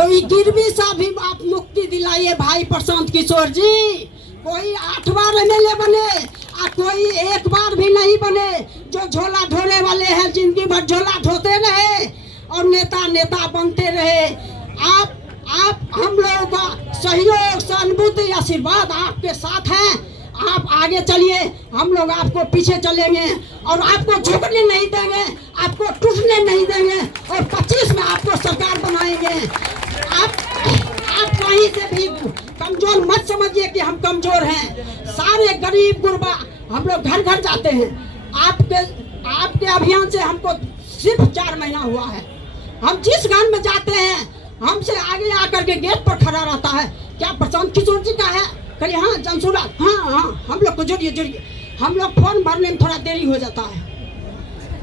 तो ये गिरवी सा भी आप मुक्ति दिलाइए भाई प्रशांत किशोर जी। कोई 8 बार एमएलए बने और कोई 1 बार भी नहीं बने। जो झोला ढोने वाले हैं जिंदगी भर झोला ढोते रहे और नेता नेता बनते रहे। आप हम लोगों का सहयोग सहानुभूति आशीर्वाद आपके साथ है। आप आगे चलिए, हम लोग आपको पीछे चलेंगे और आपको झुकने नहीं देंगे, आपको टूटने नहीं देंगे और 25 में आपको सरकार बनाएंगे। आप कहीं से भी कमजोर मत समझिए कि हम कमजोर हैं। सारे गरीब गुरबा हम लोग घर घर जाते हैं। आपके अभियान से हमको सिर्फ 4 महीना हुआ है। हम जिस घर में जाते हैं हमसे आगे आकर के गेट पर खड़ा रहता है, क्या प्रशांत किशोर जी का है? कहिए हाँ जनसुरा, हाँ हम लोग को जोड़िए। हम लोग फॉर्म भरने में थोड़ा देरी हो जाता है।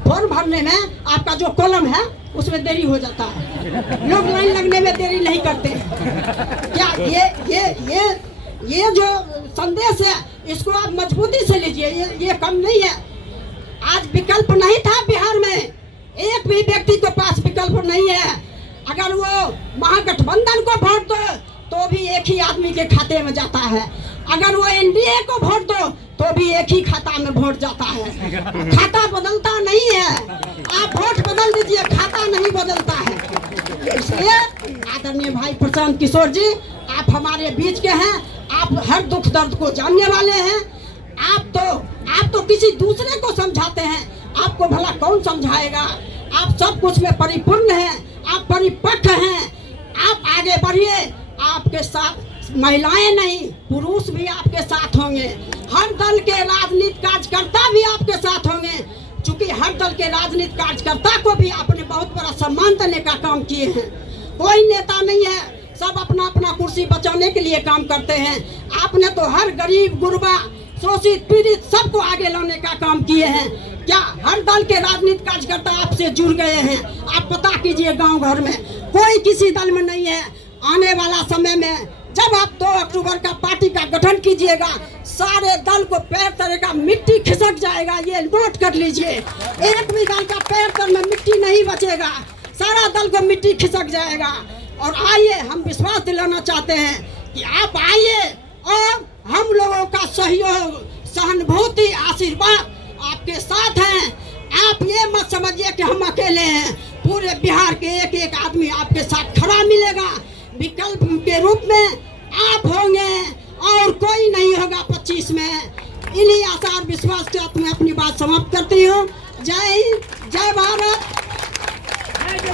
फॉर्म भरने में आपका जो कॉलम है उसमें देरी हो जाता है। लोग लाइन लगने में देरी नहीं करते। क्या ये जो संदेश है इसको आप मजबूती से लीजिए। ये कम नहीं है। आज विकल्प नहीं था बिहार में, एक भी व्यक्ति के पास विकल्प नहीं है। अगर वो महागठबंधन को वोट दो तो भी एक ही आदमी के खाते में जाता है। अगर वो एनडीए को वोट दो तो भी एक ही खाता में वोट जाता है। खाता बदलता नहीं है। आप वोट बदल दीजिए, खाता नहीं बदलता है। इसलिए आदरणीय भाई प्रशांत किशोर जी, आप हमारे बीच के हैं। आप हर दुख दर्द को जानने वाले हैं। आप तो किसी दूसरे को समझाते हैं, आपको भला कौन समझाएगा? आप सब कुछ में परिपूर्ण हैं, आप परिपक्व हैं। आप आगे बढ़िए। आपके साथ महिलाएं नहीं पुरुष भी आपके साथ होंगे। हर दल के राजनीतिक कार्यकर्ता भी आपके साथ होंगे। चूंकि हर दल के राजनीतिक कार्यकर्ता को भी आपने बहुत बड़ा सम्मान देने का काम किए हैं। कोई नेता नहीं है, सब अपना अपना कुर्सी बचाने के लिए काम करते हैं। आपने तो हर गरीब गुरबा शोषित पीड़ित सबको आगे लाने का काम किए हैं। क्या हर दल के राजनीतिक कार्यकर्ता आपसे जुड़ गए हैं? आप पता कीजिए गांव घर में कोई किसी दल में नहीं है। आने वाला समय में जब आप 2 अक्टूबर का पार्टी का गठन कीजिएगा, सारे दल को पैर तले का मिट्टी खिसक जाएगा। ये नोट कर लीजिए। एक भी दल का पैर तल में मिट्टी नहीं बचेगा, सारा दल को मिट्टी खिसक जाएगा। और आइए, हम विश्वास दिलाना चाहते हैं कि आप आइए और हम लोगों का सहयोग सहानुभूति आशीर्वाद आपके साथ हैं। आप ये मत समझिए कि हम अकेले हैं। पूरे बिहार के एक एक आदमी आपके साथ खड़ा मिलेगा। विकल्प के रूप में आप होंगे और कोई नहीं होगा 25 में। इन्हीं आशा और विश्वास के साथ मैं अपनी बात समाप्त करती हूँ। जय हिंद, जय भारत,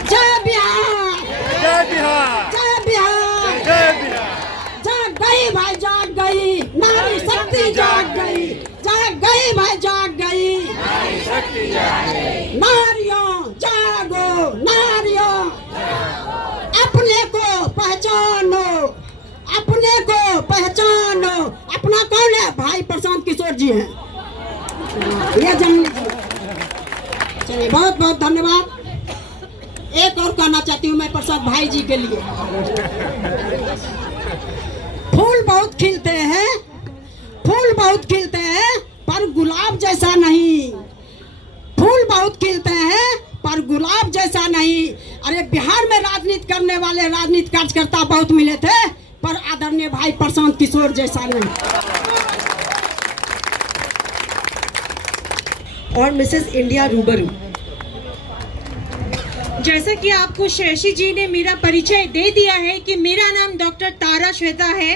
जय बिहार, जय बिहार, जय बिहार, जय बिहार। जाग गई भाई, जाग गई नारी शक्ति, जाग गई, जाग गई भाई, जाग गई नारी शक्ति, जाग गई। नारियों जागो, नारियों अपने को पहचानो, अपने को पहचानो। अपना कौन है? भाई प्रशांत किशोर जी हैं, ये जान लीजिए। चलिए, बहुत बहुत धन्यवाद। एक और कहना चाहती हूँ मैं प्रसाद भाई जी के लिए। फूल बहुत खिलते हैं, फूल बहुत खिलते हैं पर गुलाब जैसा नहीं। फूल बहुत खिलते हैं पर गुलाब जैसा नहीं। अरे बिहार में राजनीति करने वाले राजनीतिक कार्यकर्ता बहुत मिले थे पर आदरणीय भाई प्रशांत किशोर जैसा नहीं। और मिसेस इंडिया रूबरू, जैसा कि आपको शशि जी ने मेरा परिचय दे दिया है कि मेरा नाम डॉक्टर तारा श्वेता है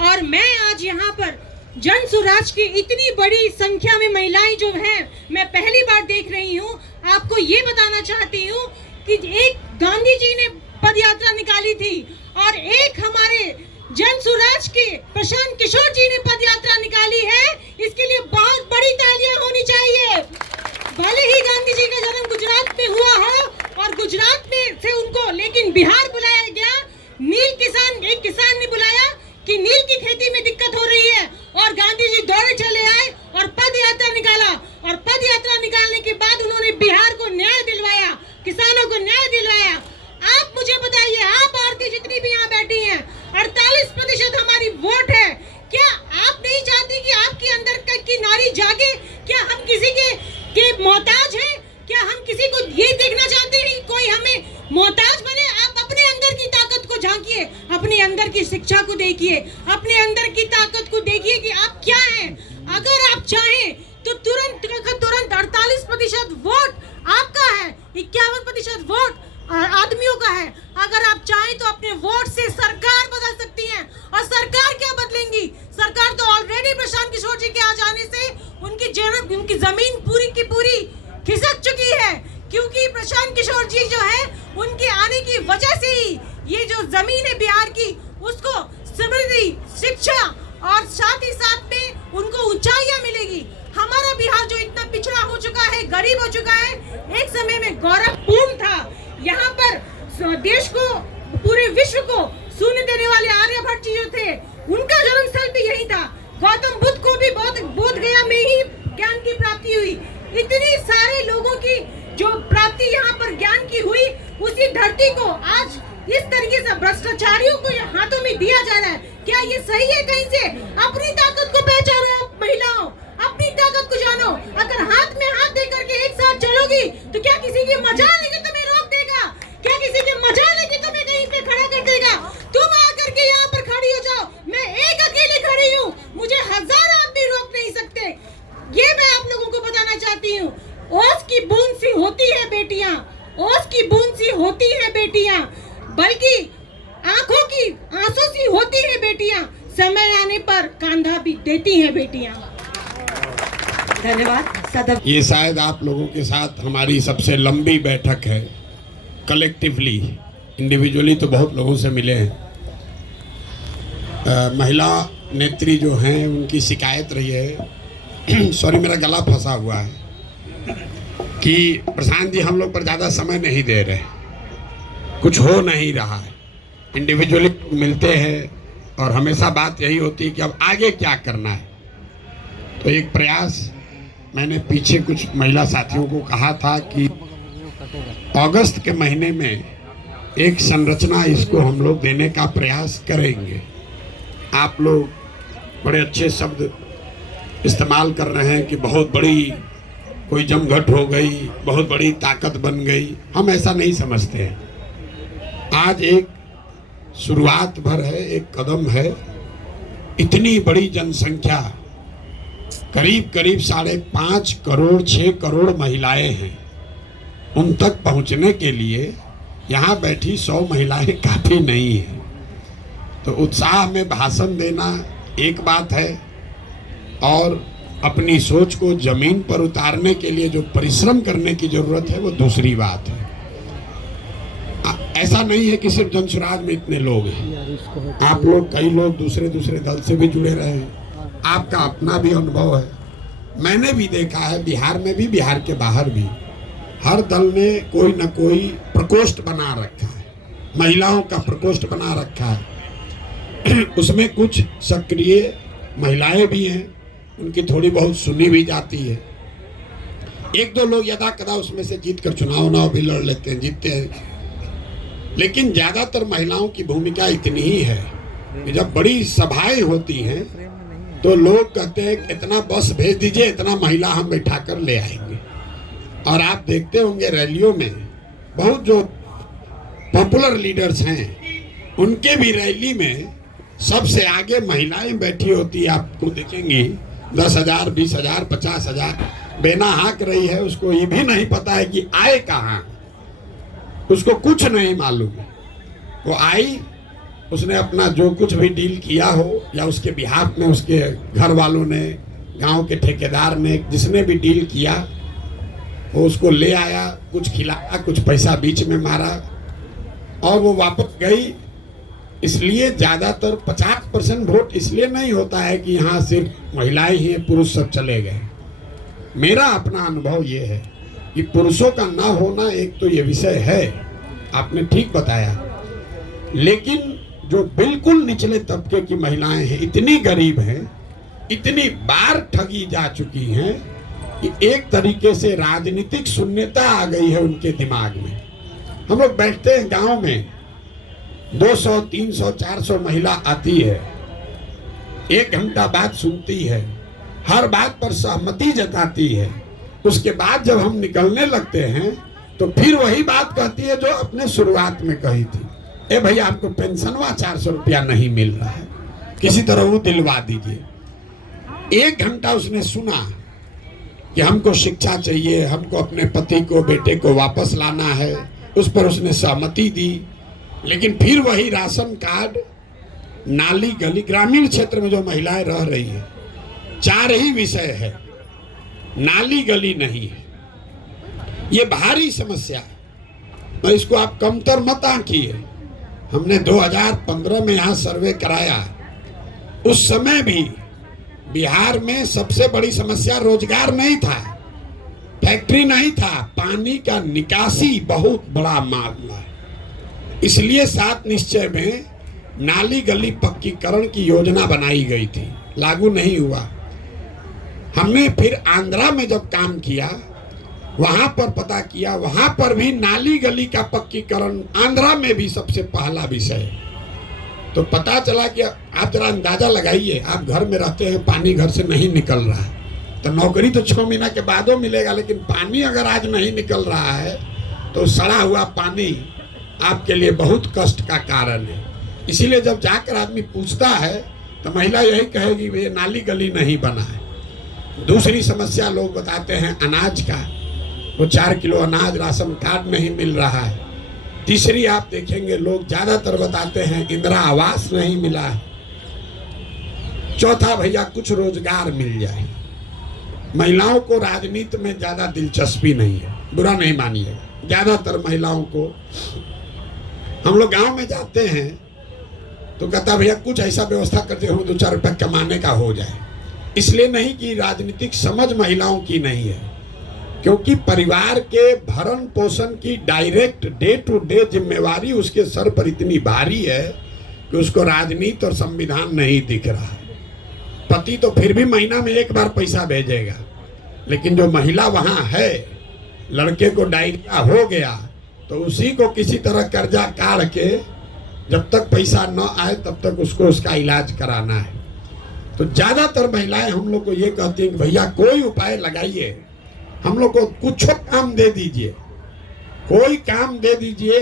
और मैं आज यहाँ पर जन स्वराज की इतनी बड़ी संख्या में महिलाएं जो हैं मैं पहली बार देख रही हूँ। आपको ये बताना चाहती हूँ कि एक गांधी जी ने पदयात्रा निकाली थी और एक हमारे जन स्वराज के प्रशांत किशोर जी ने पदयात्रा निकाली है। इसके लिए बहुत बड़ी तालियां होनी चाहिए। भले ही गांधी जी का जन्म गुजरात में हुआ हो और गुजरात में से उनको लेकिन बिहार बुलाया गया। नील किसान, एक किसान ने बुलाया कि नील की खेती में दिक्कत हो रही है और गांधी जी दौड़े चले आए और पद यात्रा निकाला और पद यात्रा निकालने के बाद उन्होंने बिहार को न्याय दिलवाया, किसानों को न्याय दिलवाया। आप मुझे बताइए, आप औरतें जितनी भी यहाँ बैठी हैं, 48% हमारी वोट है। क्या आप नहीं चाहती कि आपके अंदर की नारी जागे? क्या हम किसी के मोहताज हैं? क्या हम किसी को ये देखना चाहते हैं कि कोई हमें मोहताज बने? आप अपने अंदर की ताकत को अपने अंदर की शिक्षा को देखिए, अपने अंदर की ताकत को देखिए कि आप क्या हैं। अगर आप चाहें तो तुरंत 48% वोट आपका है, 51% वोट आदमियों का है। अगर आप चाहें तो अपने वोट से सरकार बदल सकती हैं। और सरकार क्या बदलेंगी? सरकार तो ऑलरेडी प्रशांत किशोर जी के आ जाने से उनकी जमीन पूरी की पूरी खिसक चुकी है, क्योंकि प्रशांत किशोर जी जो है उनके आने की वजह से ही ये जो जमीन है बिहार की, उसको समृद्धि, शिक्षा और साथ ही साथ में उनको ऊंचाइयां मिलेगी। हमारा बिहार जो इतना पिछड़ा हो चुका है, गरीब हो चुका है, एक समय में गौरवपूर्ण था। यहाँ पर देश को, पूरे विश्व को सुनने देने वाले आर्यभट्ट जी जो थे, उनका जन्म स्थल भी यही था। गौतम बुद्ध को भी बोध गया में ही ज्ञान की प्राप्ति हुई। इतनी सारे लोगों की जो प्राप्ति यहाँ पर ज्ञान की हुई, उसी धरती को आज इस तरीके से भ्रष्टाचारियों को हाथों में दिया जा रहा है। क्या ये सही है? कहीं से अपनी ताकत को पहचानो महिलाओं, अपनी ताकत को जानो। अगर हाथ में हाथ दे करके एक साथ चलोगी तो क्या किसी की मजाल लेके तुम्हें रोक देगा? क्या किसी की मजाल लेके तुम्हें कहीं पे खड़ा कर देगा? तुम आकर के यहाँ पर खड़ी हो जाओ, मैं एक अकेले खड़ी हूँ, मुझे 1000 आदमी रोक नहीं सकते। ये मैं आप लोगों को बताना चाहती हूँ। ओस की बूंद सी होती है बेटियां, ओस की बूंद सी होती है बेटियां, बल्कि आंखों की आंसू सी होती है बेटियां, समय आने पर कांधा भी देती हैं बेटियां। धन्यवाद सदन। ये शायद आप लोगों के साथ हमारी सबसे लंबी बैठक है कलेक्टिवली। इंडिविजुअली तो बहुत लोगों से मिले हैं। महिला नेत्री जो हैं उनकी शिकायत रही है सॉरी मेरा गला फंसा हुआ है कि प्रशांत जी हम लोग पर ज़्यादा समय नहीं दे रहे, कुछ हो नहीं रहा है। इंडिविजुअली मिलते हैं और हमेशा बात यही होती है कि अब आगे क्या करना है। तो एक प्रयास मैंने पीछे कुछ महिला साथियों को कहा था कि अगस्त के महीने में एक संरचना इसको हम लोग देने का प्रयास करेंगे। आप लोग बड़े अच्छे शब्द इस्तेमाल कर रहे हैं कि बहुत बड़ी कोई जमघट हो गई, बहुत बड़ी ताकत बन गई। हम ऐसा नहीं समझते हैं। आज एक शुरुआत भर है, एक कदम है। इतनी बड़ी जनसंख्या, करीब करीब 5.5 करोड़ 6 करोड़ महिलाएं हैं। उन तक पहुंचने के लिए यहाँ बैठी 100 महिलाएं काफ़ी नहीं है। तो उत्साह में भाषण देना एक बात है, और अपनी सोच को जमीन पर उतारने के लिए जो परिश्रम करने की जरूरत है वो दूसरी बात है। ऐसा नहीं है कि सिर्फ जनसुराज में इतने लोग हैं। आप लोग, कई लोग दूसरे दल से भी जुड़े रहे हैं। आपका अपना भी अनुभव है। मैंने भी देखा है, बिहार में भी, बिहार के बाहर भी, हर दल ने कोई न कोई प्रकोष्ठ बना रखा है, महिलाओं का प्रकोष्ठ बना रखा है। उसमें कुछ सक्रिय महिलाएं भी हैं, उनकी थोड़ी बहुत सुनी भी जाती है। 1-2 लोग यदा कदा उसमें से जीत कर चुनाव भी लड़ लेते हैं, जीतते हैं। लेकिन ज़्यादातर महिलाओं की भूमिका इतनी ही है कि जब बड़ी सभाएं होती हैं तो लोग कहते हैं इतना बस भेज दीजिए, इतना महिला हम बैठा कर ले आएंगे। और आप देखते होंगे रैलियों में बहुत जो पॉपुलर लीडर्स हैं, उनके भी रैली में सबसे आगे महिलाएं बैठी होती है। आपको देखेंगी 10,000, 20,000, 50,000 बेना हाँक रही है। उसको ये भी नहीं पता है कि आए कहाँ, उसको कुछ नहीं मालूम। वो आई, उसने अपना जो कुछ भी डील किया हो, या उसके बिहाफ में उसके घर वालों ने, गांव के ठेकेदार ने, जिसने भी डील किया, वो उसको ले आया, कुछ खिलाया, कुछ पैसा बीच में मारा और वो वापस गई। इसलिए ज़्यादातर 50% वोट इसलिए नहीं होता है कि यहाँ सिर्फ महिलाएं ही हैं, पुरुष सब चले गए। मेरा अपना अनुभव ये है कि पुरुषों का ना होना एक तो ये विषय है, आपने ठीक बताया, लेकिन जो बिल्कुल निचले तबके की महिलाएं हैं, इतनी गरीब हैं, इतनी बार ठगी जा चुकी हैं कि एक तरीके से राजनीतिक शून्यता आ गई है उनके दिमाग में। हम लोग बैठते हैं गांव में, 200, 300, 400 महिला आती है, 1 घंटा बात सुनती है, हर बात पर सहमति जताती है। उसके बाद जब हम निकलने लगते हैं तो फिर वही बात कहती है जो अपने शुरुआत में कही थी। ए भैया आपको पेंशनवा 400 रुपया नहीं मिल रहा है, किसी तरह वो दिलवा दीजिए। 1 घंटा उसने सुना कि हमको शिक्षा चाहिए, हमको अपने पति को बेटे को वापस लाना है, उस पर उसने सहमति दी। लेकिन फिर वही राशन कार्ड, नाली गली, ग्रामीण क्षेत्र में जो महिलाएं रह रही हैं 4 ही विषय है, नाली गली नहीं है। ये भारी समस्या है, तो इसको आप कमतर मत आंकिए। हमने 2015 में यहाँ सर्वे कराया, उस समय भी बिहार में सबसे बड़ी समस्या रोजगार नहीं था, फैक्ट्री नहीं था, पानी का निकासी बहुत बड़ा मामला है। इसलिए 7 निश्चय में नाली गली पक्कीकरण की योजना बनाई गई थी, लागू नहीं हुआ। हमने फिर आंध्रा में जब काम किया, वहां पर पता किया, वहां पर भी नाली गली का पक्कीकरण आंध्रा में भी सबसे पहला विषय। तो पता चला कि आप जरा अंदाजा लगाइए, आप घर में रहते हैं, पानी घर से नहीं निकल रहा है, तो नौकरी तो 6 महीना के बाद मिलेगा, लेकिन पानी अगर आज नहीं निकल रहा है तो सड़ा हुआ पानी आपके लिए बहुत कष्ट का कारण है। इसीलिए जब जाकर आदमी पूछता है तो महिला यही कहेगी वे नाली गली नहीं बना है। दूसरी समस्या लोग बताते हैं अनाज का, वो 4 किलो अनाज राशन कार्ड नहीं मिल रहा है। तीसरी आप देखेंगे लोग ज्यादातर बताते हैं इंदिरा आवास नहीं मिला है। चौथा भैया कुछ रोजगार मिल जाए। महिलाओं को राजनीति में ज्यादा दिलचस्पी नहीं है, बुरा नहीं मानिएगा। ज्यादातर महिलाओं को, हम लोग गांव में जाते हैं तो कहता भैया कुछ ऐसा व्यवस्था करते हो 2-4 रुपया कमाने का हो जाए। इसलिए नहीं कि राजनीतिक समझ महिलाओं की नहीं है, क्योंकि परिवार के भरण पोषण की डायरेक्ट डे टू डे जिम्मेवारी उसके सर पर इतनी भारी है कि उसको राजनीति और संविधान नहीं दिख रहा है। पति तो फिर भी महीना में 1 बार पैसा भेजेगा, लेकिन जो महिला वहां है, लड़के को डायरिया हो गया तो उसी को किसी तरह कर्जा काढ़ के जब तक पैसा न आए तब तक उसको उसका इलाज कराना है। तो ज्यादातर महिलाएं हम लोग को ये कहती हैं कि भैया कोई उपाय लगाइए, हम लोग को कुछ काम दे दीजिए, कोई काम दे दीजिए,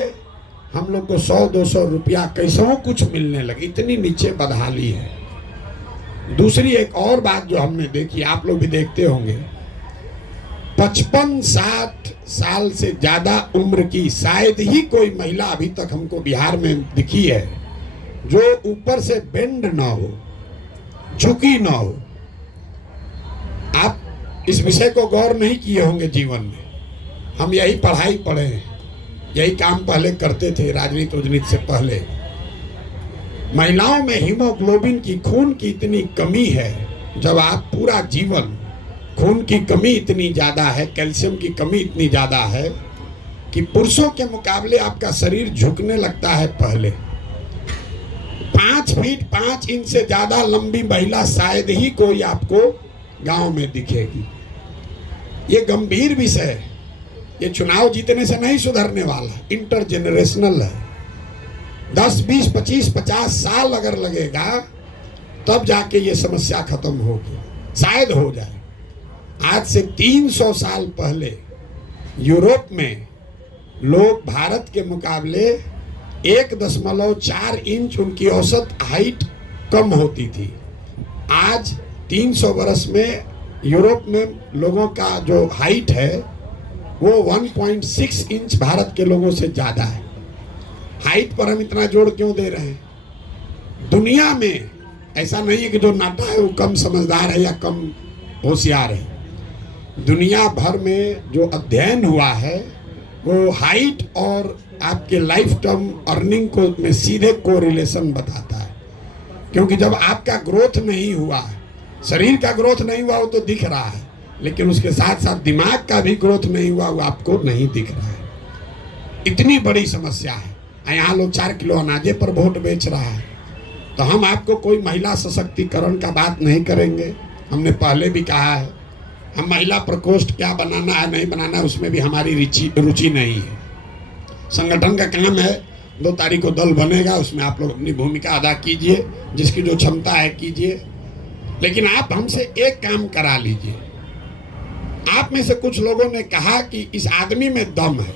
हम लोग को 100-200 रुपया कैसों कुछ मिलने लगे। इतनी नीचे बदहाली है। दूसरी एक और बात जो हमने देखी, आप लोग भी देखते होंगे, 55-60 साल से ज्यादा उम्र की शायद ही कोई महिला अभी तक हमको बिहार में दिखी है जो ऊपर से बेंड ना हो, झुकी ना हो। आप इस विषय को गौर नहीं किए होंगे जीवन में। हम यही पढ़ाई पढ़े हैं, यही काम पहले करते थे राजनीति से पहले। महिलाओं में हीमोग्लोबिन की, खून की इतनी कमी है, जब आप पूरा जीवन खून की कमी इतनी ज्यादा है, कैल्शियम की कमी इतनी ज्यादा है कि पुरुषों के मुकाबले आपका शरीर झुकने लगता है। पहले 5 फीट 5 इंच से ज्यादा लंबी महिला शायद ही कोई आपको गांव में दिखेगी। ये गंभीर विषय है, ये चुनाव जीतने से नहीं सुधरने वाला, इंटरजेनरेशनल है। 10, 20, 25, 50 साल अगर लगेगा तब जाके ये समस्या खत्म होगी, शायद हो जाए। आज से 300 साल पहले यूरोप में लोग भारत के मुकाबले 1.4 इंच उनकी औसत हाइट कम होती थी। आज 300 वर्ष में यूरोप में लोगों का जो हाइट है वो 1.6 इंच भारत के लोगों से ज्यादा है। हाइट पर हम इतना जोर क्यों दे रहे हैं? दुनिया में ऐसा नहीं है कि जो नाटा है वो कम समझदार है या कम होशियार है। दुनिया भर में जो अध्ययन हुआ है वो हाइट और आपके लाइफ टर्म अर्निंग को में सीधे कोरिलेशन बताता है। क्योंकि जब आपका ग्रोथ नहीं हुआ, शरीर का ग्रोथ नहीं हुआ, वो तो दिख रहा है, लेकिन उसके साथ साथ दिमाग का भी ग्रोथ नहीं हुआ, वो आपको नहीं दिख रहा है। इतनी बड़ी समस्या है। यहाँ लोग 4 किलो अनाजे पर वोट बेच रहा है। तो हम आपको कोई महिला सशक्तिकरण का बात नहीं करेंगे। हमने पहले भी कहा है, हम महिला प्रकोष्ठ क्या बनाना है नहीं बनाना है उसमें भी हमारी रुचि नहीं है। संगठन का काम है, 2 तारीख को दल बनेगा, उसमें आप लोग अपनी भूमिका अदा कीजिए, जिसकी जो क्षमता है कीजिए। लेकिन आप हमसे एक काम करा लीजिए। आप में से कुछ लोगों ने कहा कि इस आदमी में दम है,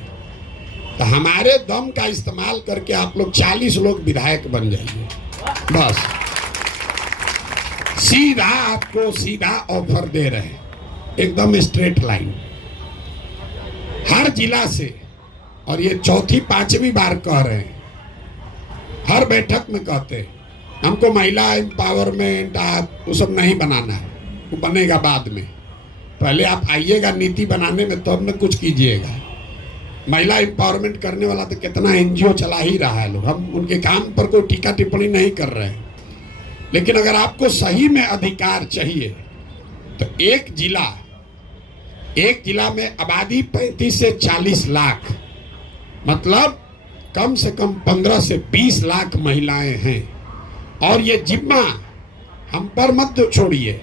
तो हमारे दम का इस्तेमाल करके आप लोग 40 लोग विधायक बन जाइए, बस। सीधा आपको सीधा ऑफर दे रहे हैं, एकदम स्ट्रेट लाइन, हर जिला से। और ये चौथी पांचवी बार कह रहे हैं, हर बैठक में कहते हैं हमको महिला एम्पावरमेंट वो सब नहीं बनाना है, वो बनेगा बाद में, पहले आप आइएगा नीति बनाने में, तब में कुछ कीजिएगा। महिला एम्पावरमेंट करने वाला तो कितना एनजीओ चला ही रहा है लोग, हम उनके काम पर कोई टीका टिप्पणी नहीं कर रहे हैं। लेकिन अगर आपको सही में अधिकार चाहिए तो एक जिला में आबादी 35 से 40 लाख, मतलब कम से कम 15 से 20 लाख महिलाएं हैं। और ये जिम्मा हम पर मत छोड़िए,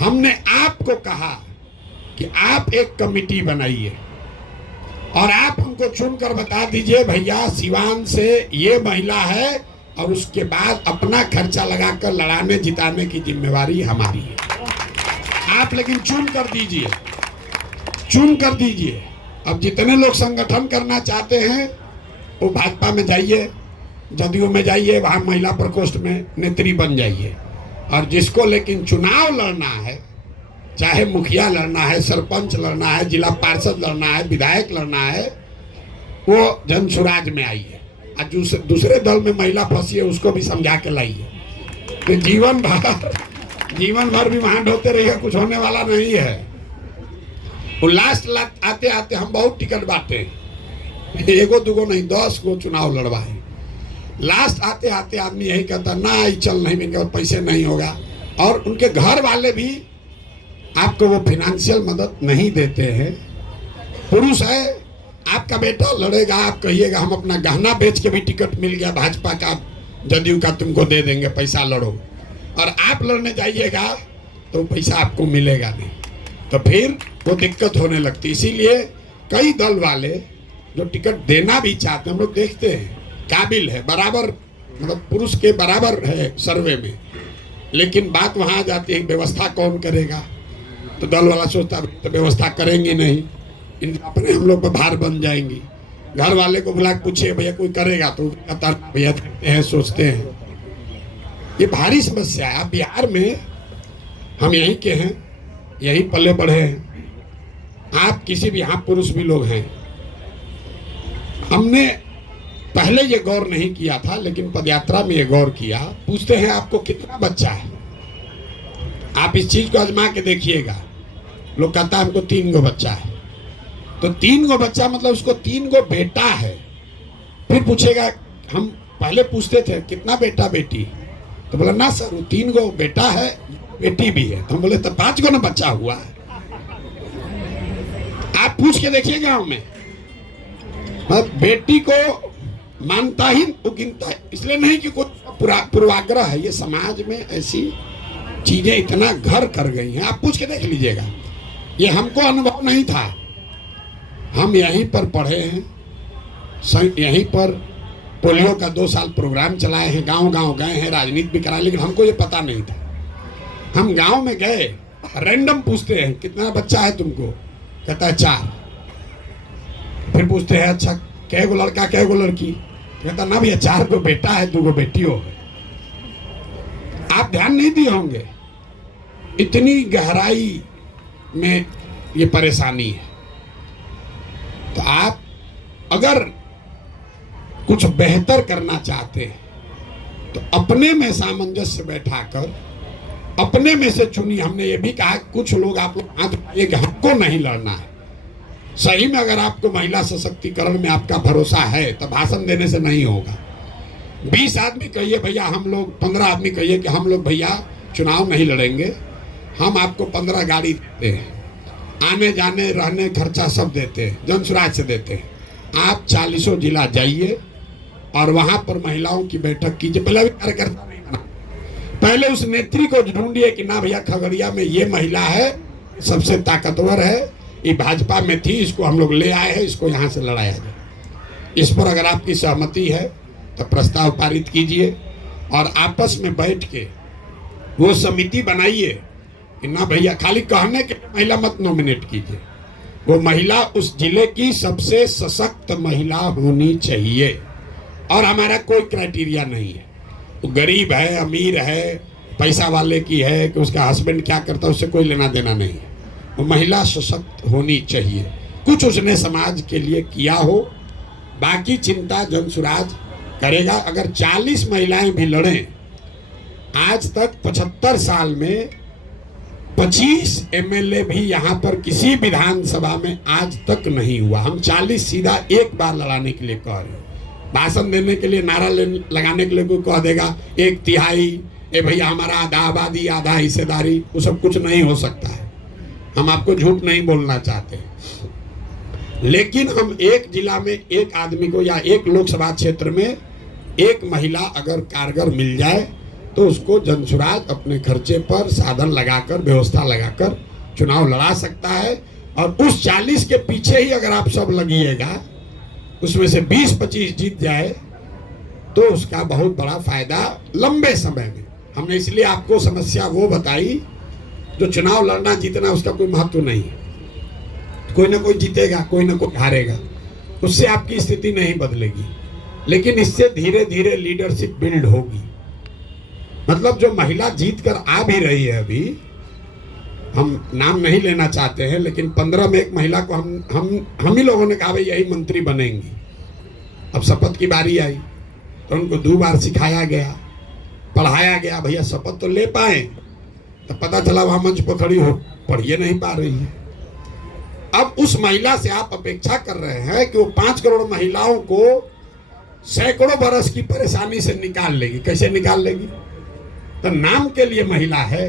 हमने आपको कहा कि आप एक कमेटी बनाइए और आप हमको चुनकर बता दीजिए भैया सिवान से ये महिला है, और उसके बाद अपना खर्चा लगाकर लड़ाने जिताने की जिम्मेवारी हमारी है। आप लेकिन चुन कर दीजिए। अब जितने लोग संगठन करना चाहते हैं वो भाजपा में जाइए, जदयू में जाइए, वहाँ महिला प्रकोष्ठ में नेत्री बन जाइए। और जिसको लेकिन चुनाव लड़ना है, चाहे मुखिया लड़ना है, सरपंच लड़ना है, जिला पार्षद लड़ना है, विधायक लड़ना है, वो जन स्वराज में आइए। और दूसरे दल में महिला फंसी है उसको भी समझा के लाइए। तो जीवन भर भी वहाँ ढोते रहिए, कुछ होने वाला नहीं है। वो लास्ट आते आते हम बहुत टिकट बांटे, एगो दूगो नहीं 10 को चुनाव लड़वाए। लास्ट आते आते आदमी यही कहता ना ही चल नहीं, इनके पैसे नहीं होगा। और उनके घर वाले भी आपको वो फाइनेंशियल मदद नहीं देते हैं। पुरुष है, आपका बेटा लड़ेगा, आप कहिएगा हम अपना गहना बेच के भी टिकट मिल गया भाजपा का, जदयू का, तुमको दे देंगे, पैसा लड़ो। और आप लड़ने जाइएगा तो पैसा आपको मिलेगा नहीं, तो फिर वो दिक्कत होने लगती। इसीलिए कई दल वाले जो टिकट देना भी चाहते हैं, हम लोग देखते हैं काबिल है, बराबर, मतलब पुरुष के बराबर है सर्वे में, लेकिन बात वहाँ आ जाती है व्यवस्था कौन करेगा। तो दल वाला सोचता तो व्यवस्था करेंगे नहीं, इन अपने हम लोग पर भार बन जाएंगी। घर वाले को बुला के पूछिए भैया कोई करेगा, तो कहता भैया देखते हैं, सोचते हैं। ये भारी समस्या है। अब बिहार में हम यहीं के हैं, यहीं पले बढ़े हैं, आप किसी भी, यहाँ पुरुष भी लोग हैं। हमने पहले ये गौर नहीं किया था, लेकिन पदयात्रा में ये गौर किया। पूछते हैं आपको कितना बच्चा है, आप इस चीज को आजमा के देखिएगा। लोग कहता है हमको 3 गो बच्चा है, तो 3 गो बच्चा मतलब उसको 3 गो बेटा है। फिर पूछेगा, हम पहले पूछते थे कितना बेटा बेटी, तो बोला ना सर वो 3 गो बेटा है, बेटी भी है। तो हम बोले तो 5 गो ना बच्चा हुआ है। आप पूछ के देखिए गाँव में, बेटी को मानता ही वो गिनता है, इसलिए नहीं कि कोई पूर्वाग्रह है। ये समाज में ऐसी चीजें इतना घर कर गई हैं, आप पूछ के देख लीजिएगा। ये हमको अनुभव नहीं था, हम यहीं पर पढ़े हैं, यहीं पर पोलियो का 2 साल प्रोग्राम चलाए हैं, गांव गांव गए हैं, राजनीति भी कराए, लेकिन हमको ये पता नहीं था। हम गांव में गए, रैंडम पूछते हैं कितना बच्चा है तुमको, कहता है 4। फिर पूछते हैं अच्छा कै गो लड़का कै गो लड़की, कहता ना भैया 4 गो बेटा है, 2 गो बेटी हो। आप ध्यान नहीं दिए होंगे, इतनी गहराई में ये परेशानी है। तो आप अगर कुछ बेहतर करना चाहते हैं तो अपने में सामंजस्य बैठाकर अपने में से चुनिए। हमने ये भी कहा कुछ लोग आप लोग हाथ उठाइए कि हमको नहीं लड़ना है। सही में अगर आपको महिला सशक्तिकरण में आपका भरोसा है तो भाषण देने से नहीं होगा। 20 आदमी कहिए भैया हम लोग, 15 आदमी कहिए कि हम लोग भैया चुनाव नहीं लड़ेंगे, हम आपको 15 गाड़ी देते हैं, आने जाने रहने खर्चा सब देते हैं, जन स्वराज से देते हैं। आप 40 जिला जाइए और वहां पर महिलाओं की बैठक कीजिए। पहले भी कार्यकर्ता नहीं बना, पहले उस नेत्री को ढूंढिए कि ना भैया खगड़िया में ये महिला है, सबसे ताकतवर है, ये भाजपा में थी, इसको हम लोग ले आए हैं, इसको यहाँ से लड़ाया जाए। इस पर अगर आपकी सहमति है तो प्रस्ताव पारित कीजिए और आपस में बैठ के वो समिति बनाइए कि ना भैया खाली कहने के महिला मत नॉमिनेट कीजिए, वो महिला उस जिले की सबसे सशक्त महिला होनी चाहिए। और हमारा कोई क्राइटेरिया नहीं है, वो गरीब है, अमीर है, पैसा वाले की है, कि उसका हस्बैंड क्या करता है, उससे कोई लेना देना नहीं है। वो महिला सशक्त होनी चाहिए, कुछ उसने समाज के लिए किया हो, बाकी चिंता जनसुराज करेगा। अगर 40 महिलाएं भी लड़ें, आज तक 75 साल में 25 एमएलए भी यहाँ पर किसी विधानसभा में आज तक नहीं हुआ। हम 40 सीधा एक बार लड़ाने के लिए कह रहे हैं। भाषण देने के लिए, नारा लगाने के लिए कोई कह देगा 1/3, ए भैया हमारा आधा आबादी, आधा हिस्सेदारी, वो सब कुछ नहीं हो सकता है। हम आपको झूठ नहीं बोलना चाहते, लेकिन हम एक जिला में एक आदमी को या एक लोकसभा क्षेत्र में एक महिला अगर कारगर मिल जाए तो उसको जनसुराज अपने खर्चे पर साधन लगाकर, व्यवस्था लगाकर चुनाव लड़ा सकता है। और उस 40 के पीछे ही अगर आप सब लगिएगा, उसमें से 20-25 जीत जाए तो उसका बहुत बड़ा फायदा लंबे समय में। हमने इसलिए आपको समस्या वो बताई, जो चुनाव लड़ना जीतना उसका कोई महत्व नहीं है। कोई ना कोई जीतेगा, कोई ना कोई हारेगा, उससे आपकी स्थिति नहीं बदलेगी, लेकिन इससे धीरे धीरे लीडरशिप बिल्ड होगी। मतलब जो महिला जीत कर आ भी रही है, अभी हम नाम नहीं लेना चाहते हैं, लेकिन 15 में एक महिला को हम ही लोगों ने कहा भाई यही मंत्री बनेंगी। अब शपथ की बारी आई तो उनको 2 बार सिखाया गया, पढ़ाया गया, भैया शपथ तो ले पाए, तो पता चला वहां मंच पर खड़ी हो पढ़िए नहीं पा रही है। अब उस महिला से आप अपेक्षा कर रहे हैं कि वो 5 करोड़ महिलाओं को सैकड़ों बरस की परेशानी से निकाल लेगी। कैसे निकाल लेगी? तो नाम के लिए महिला है,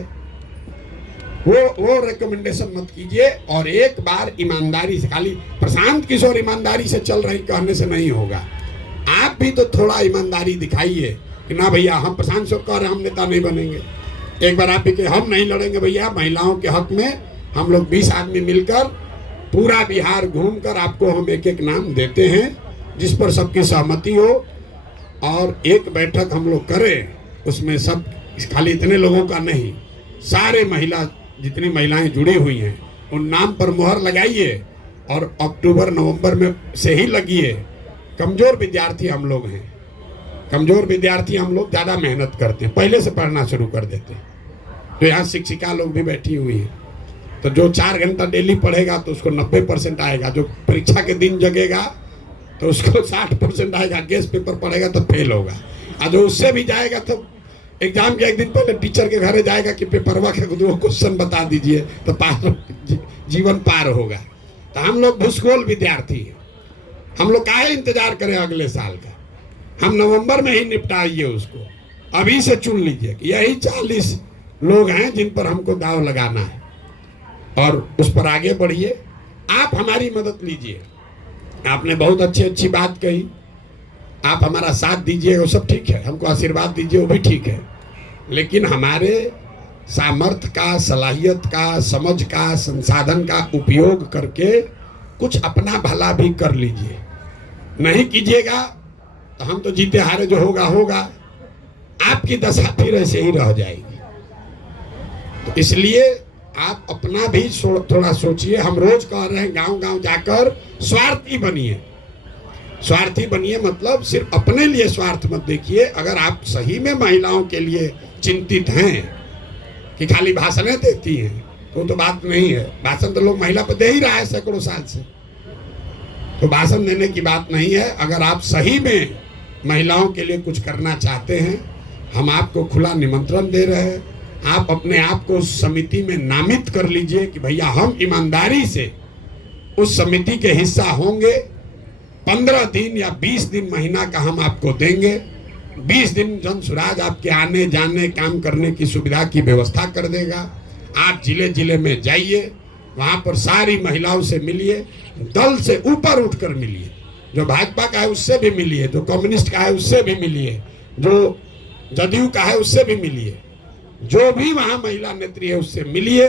वो रिकमेंडेशन मत कीजिए। और एक बार ईमानदारी से, खाली प्रशांत किशोर ईमानदारी से चल रही कहने से नहीं होगा, आप भी तो थोड़ा ईमानदारी दिखाइए कि ना भैया हम प्रशांत किशोर कह रहे हैं हम नेता नहीं बनेंगे। एक बार आप भी हम नहीं लड़ेंगे भैया, महिलाओं के हक में हम लोग 20 आदमी मिलकर पूरा बिहार घूमकर आपको हम एक नाम देते हैं, जिस पर सबकी सहमति हो, और एक बैठक हम लोग करें, उसमें सब, खाली इतने लोगों का नहीं, सारे महिला, जितनी महिलाएं जुड़ी हुई हैं उन नाम पर मोहर लगाइए और अक्टूबर-नवंबर में से ही लगिए। कमजोर विद्यार्थी हम लोग हैं, कमजोर विद्यार्थी हम लोग ज़्यादा मेहनत करते हैं, पहले से पढ़ना शुरू कर देते हैं। तो यहाँ शिक्षिका लोग भी बैठी हुई हैं, तो जो 4 घंटा डेली पढ़ेगा तो उसको 90% आएगा, जो परीक्षा के दिन जगेगा तो उसको 60% आएगा, गेस्ट पेपर पढ़ेगा तो फेल होगा, और जो उससे भी जाएगा तो एग्जाम के एक दिन पहले टीचर के घरे जाएगा कि पेपरवा के 2 क्वेश्चन बता दीजिए तो जीवन पार होगा। तो हम लोग भूसगोल विद्यार्थी हैं, हम लोग काहे इंतजार करें अगले साल का, हम नवंबर में ही निपटाइए उसको, अभी से चुन लीजिए कि यही 40 लोग हैं जिन पर हमको दाव लगाना है, और उस पर आगे बढ़िए। आप हमारी मदद लीजिए, आपने बहुत अच्छी बात कही, आप हमारा साथ दीजिए, वो सब ठीक है, हमको आशीर्वाद दीजिए, वो भी ठीक है, लेकिन हमारे सामर्थ्य का, सलाहियत का, समझ का, संसाधन का उपयोग करके कुछ अपना भला भी कर लीजिए। नहीं कीजिएगा तो हम तो जीते हारे जो होगा होगा, आपकी दशा फिर ऐसे ही रह जाएगी। तो इसलिए आप अपना भी थोड़ा सोचिए। हम रोज कह रहे हैं गांव-गांव जाकर स्वार्थी बनिए, स्वार्थी बनिए मतलब सिर्फ अपने लिए स्वार्थ मत देखिए। अगर आप सही में महिलाओं के लिए चिंतित हैं कि खाली भाषणें देती हैं तो बात नहीं है, भाषण तो लोग महिला पर दे ही रहा है सैकड़ों साल से, तो भाषण देने की बात नहीं है। अगर आप सही में महिलाओं के लिए कुछ करना चाहते हैं, हम आपको खुला निमंत्रण दे रहे हैं, आप अपने आप को उस समिति में नामित कर लीजिए कि भैया हम ईमानदारी से उस समिति के हिस्सा होंगे। 15 दिन या 20 दिन महीना का हम आपको देंगे, 20 दिन जनसुराज आपके आने जाने काम करने की सुविधा की व्यवस्था कर देगा। आप जिले जिले में जाइए, वहाँ पर सारी महिलाओं से मिलिए, दल से ऊपर उठकर मिलिए, जो भाजपा का है उससे भी मिलिए, जो कम्युनिस्ट का है उससे भी मिलिए, जो जदयू का है उससे भी मिलिए, जो भी वहाँ महिला नेत्री है उससे मिलिए,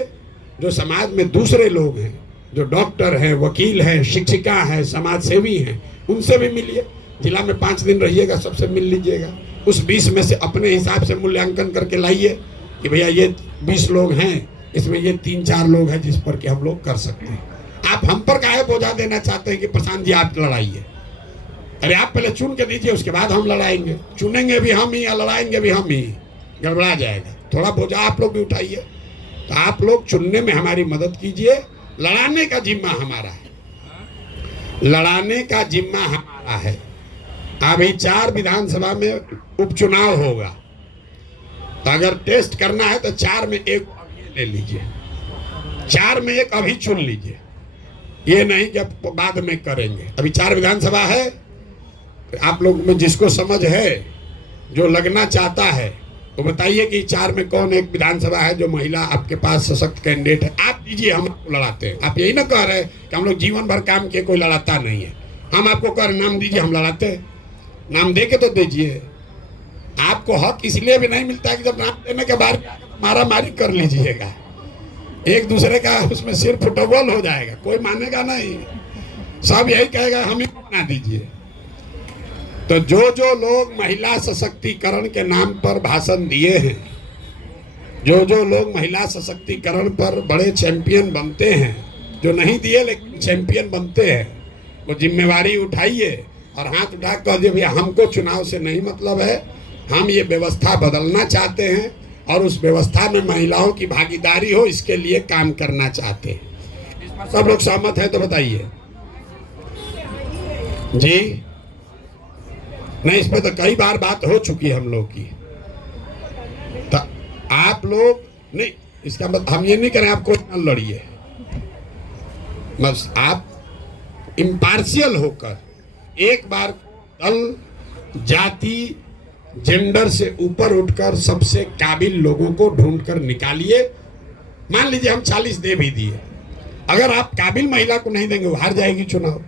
जो समाज में दूसरे लोग हैं, जो डॉक्टर हैं, वकील हैं, शिक्षिका हैं, समाज सेवी हैं, उनसे भी मिलिए। जिला में 5 दिन रहिएगा, सबसे मिल लीजिएगा। उस 20 में से अपने हिसाब से मूल्यांकन करके लाइए कि भैया ये 20 लोग हैं, इसमें ये 3-4 लोग हैं जिस पर कि हम लोग कर सकते हैं। आप हम पर काहे बोझा देना चाहते हैं कि प्रशांत जी आप लड़ाइए? अरे आप पहले चुन के दीजिए, उसके बाद हम लड़ाएंगे। चुनेंगे भी हम ही या लड़ाएंगे भी हम ही, गड़बड़ा जाएगा। थोड़ा बोझा आप लोग भी उठाइए। तो आप लोग चुनने में हमारी मदद कीजिए। लड़ाने का जिम्मा हमारा है, लड़ाने का जिम्मा हमारा है। अभी 4 विधानसभा में उपचुनाव होगा, तो अगर टेस्ट करना है तो 4 में 1 ले लीजिए, 4 में 1 अभी चुन लीजिए। ये नहीं कि अब बाद में करेंगे। अभी 4 विधानसभा है। आप लोग में जिसको समझ है, जो लगना चाहता है, तो बताइए कि 4 में कौन एक विधानसभा है जो महिला आपके पास सशक्त कैंडिडेट है? आप दीजिए, हम आपको लड़ाते हैं। आप यही ना कह रहे कि हम लोग जीवन भर काम किए, कोई लड़ाता नहीं है। हम आपको कह रहे नाम दीजिए, हम लड़ाते हैं। नाम दे के तो दीजिए। आपको हक इसलिए भी नहीं मिलता है कि जब नाम देने के बाद मारा मारी कर लीजिएगा, एक दूसरे का उसमें सिर फुटबॉल हो जाएगा, कोई मानेगा नहीं। सब यही कहेगा हम ही बना दीजिए। तो जो लोग महिला सशक्तिकरण के नाम पर भाषण दिए हैं, जो लोग महिला सशक्तिकरण पर बड़े चैंपियन बनते हैं, जो नहीं दिए लेकिन चैंपियन बनते हैं, वो जिम्मेवारी उठाइए और हाथ उठा कर दिए भैया हमको चुनाव से नहीं मतलब है, हम ये व्यवस्था बदलना चाहते हैं और उस व्यवस्था में महिलाओं की भागीदारी हो, इसके लिए काम करना चाहते हैं। सब लोग सहमत हैं तो बताइए जी। नहीं, इस पे तो कई बार बात हो चुकी है हम लोग की। तो आप लोग नहीं, इसका मतलब हम ये नहीं करें आपको न लड़िए, बस आप इम्पार्शियल होकर एक बार दल, जाति, जेंडर से ऊपर उठकर सबसे काबिल लोगों को ढूंढकर निकालिए। मान लीजिए हम 40 दे भी दिए, अगर आप काबिल महिला को नहीं देंगे वो हार जाएगी चुनाव।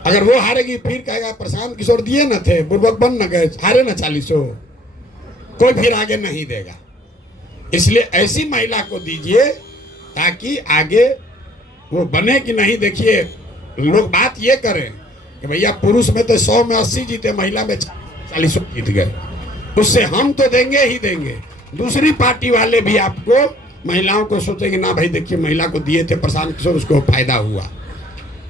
अगर वो हारेगी फिर कहेगा प्रशांत किशोर दिए न थे, बुर्बक बन न गए, हारे न 40, कोई फिर आगे नहीं देगा। इसलिए ऐसी महिला को दीजिए ताकि आगे वो बने कि नहीं। देखिए लोग बात ये करें कि भैया पुरुष में तो 100 में 80 जीते, महिला में 40 जीत गए, उससे हम तो देंगे ही देंगे। दूसरी पार्टी वाले भी आपको महिलाओं को सोचेंगे ना भाई देखिए महिला को दिए थे प्रशांत किशोर, उसको फायदा हुआ।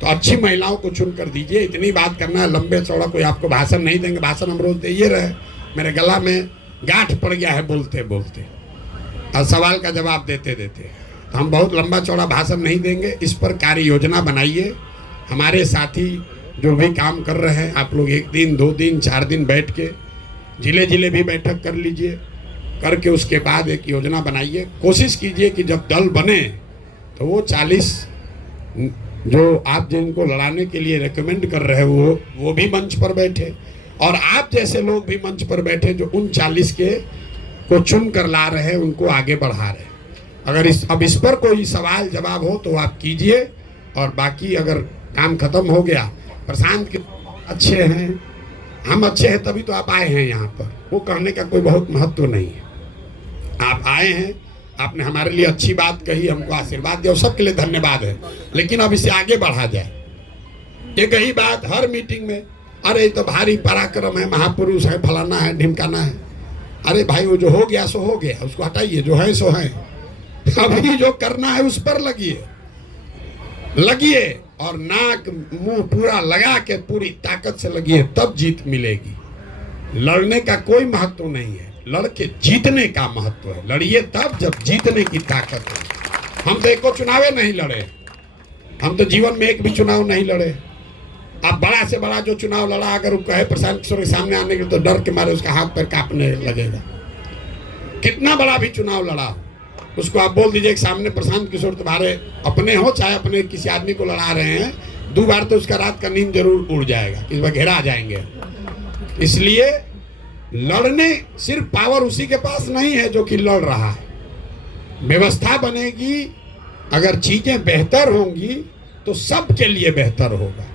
तो अच्छी महिलाओं को चुन कर दीजिए। इतनी बात करना है, लंबे चौड़ा कोई आपको भाषण नहीं देंगे। भाषण हम रोज दे ये रहे, मेरे गला में गांठ पड़ गया है बोलते बोलते और सवाल का जवाब देते देते। तो हम बहुत लंबा चौड़ा भाषण नहीं देंगे। इस पर कार्य योजना बनाइए। हमारे साथी जो भी काम कर रहे हैं, आप लोग 1 दिन 2 दिन 4 दिन बैठ के जिले भी बैठक कर लीजिए, करके उसके बाद एक योजना बनाइए। कोशिश कीजिए कि जब दल बने तो वो 40 जो आप जिनको लड़ाने के लिए रेकमेंड कर रहे हो वो भी मंच पर बैठे और आप जैसे लोग भी मंच पर बैठे जो उन 40 के को चुन कर ला रहे हैं, उनको आगे बढ़ा रहे हैं। अगर इस पर कोई सवाल जवाब हो तो आप कीजिए, और बाकी अगर काम खत्म हो गया, प्रशांत के अच्छे हैं, हम अच्छे हैं तभी तो आप आए हैं यहाँ पर, वो कहने का कोई बहुत महत्व नहीं है। आप आए हैं, आपने हमारे लिए अच्छी बात कही, हमको आशीर्वाद दिया, सबके लिए धन्यवाद है। लेकिन अब इसे आगे बढ़ा जाए। एक ही बात हर मीटिंग में, अरे ये तो भारी पराक्रम है, महापुरुष है, फलाना है, ढिमकाना है। अरे भाई वो जो हो गया सो हो गया, उसको हटाइए, जो है सो है। अभी जो करना है उस पर लगिए और नाक मुंह पूरा लगा के पूरी ताकत से लगिए, तब जीत मिलेगी। लड़ने का कोई महत्व नहीं है, लड़के जीतने का महत्व है। लड़िए तब जब जीतने की ताकत है। हम तो एको चुनावे नहीं लड़े, हम तो जीवन में एक भी चुनाव नहीं लड़े। अब बड़ा से बड़ा जो चुनाव लड़ा, अगर वो कहे प्रशांत किशोर के सामने आने के तो डर के मारे उसका हाथ पैर कांपने लगेगा। कितना बड़ा भी चुनाव लड़ा, उसको आप बोल दीजिए कि सामने प्रशांत किशोर तुम्हारे अपने हो, चाहे अपने किसी आदमी को लड़ा रहे हैं, 2 बार तो उसका रात का नींद जरूर उड़ जाएगा, इस बार घेरा जाएंगे। इसलिए लड़ने सिर्फ पावर उसी के पास नहीं है जो कि लड़ रहा है। व्यवस्था बनेगी, अगर चीजें बेहतर होंगी तो सबके लिए बेहतर होगा।